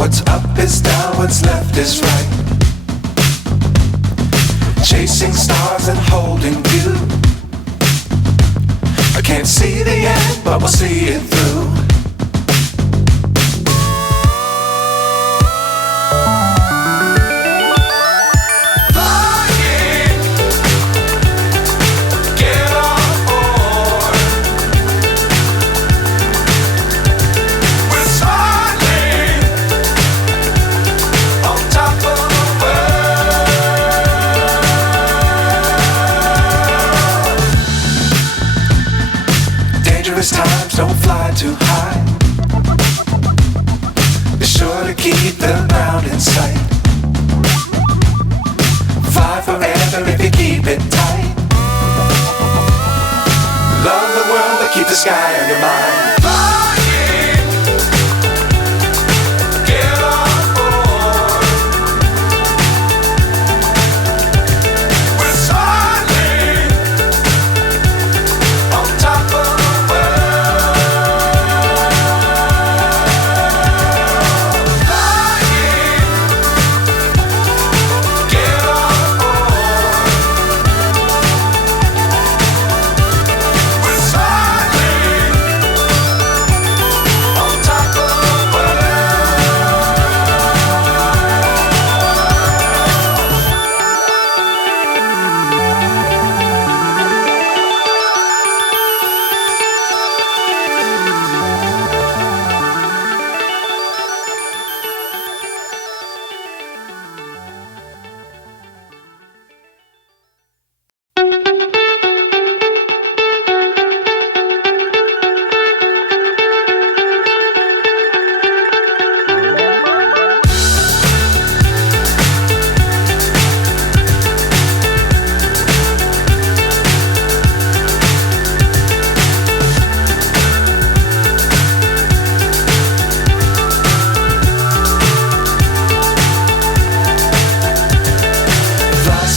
What's up is down, what's left is right. Chasing stars and holding you. I can't see the end, but we'll see it through. Times don't fly too high. Be sure to keep the ground in sight. Fly forever if you keep it tight. Love the world but keep the sky on your mind.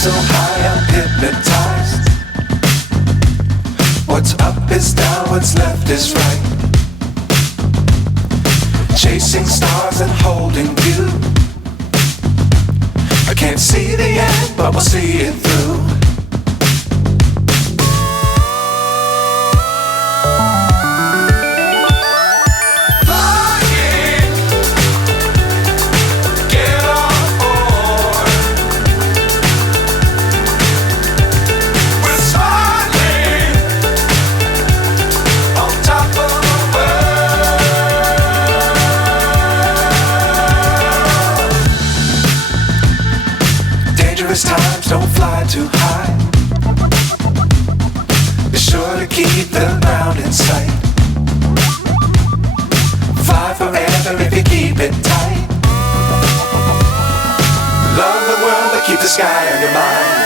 So high I'm hypnotized. What's up is down, what's left is right. Chasing stars and holding you. I can't see the end, but we'll see it through. Times don't fly too high. Be sure to keep the ground in sight. Fly forever if you keep it tight. Love the world but keep the sky on your mind.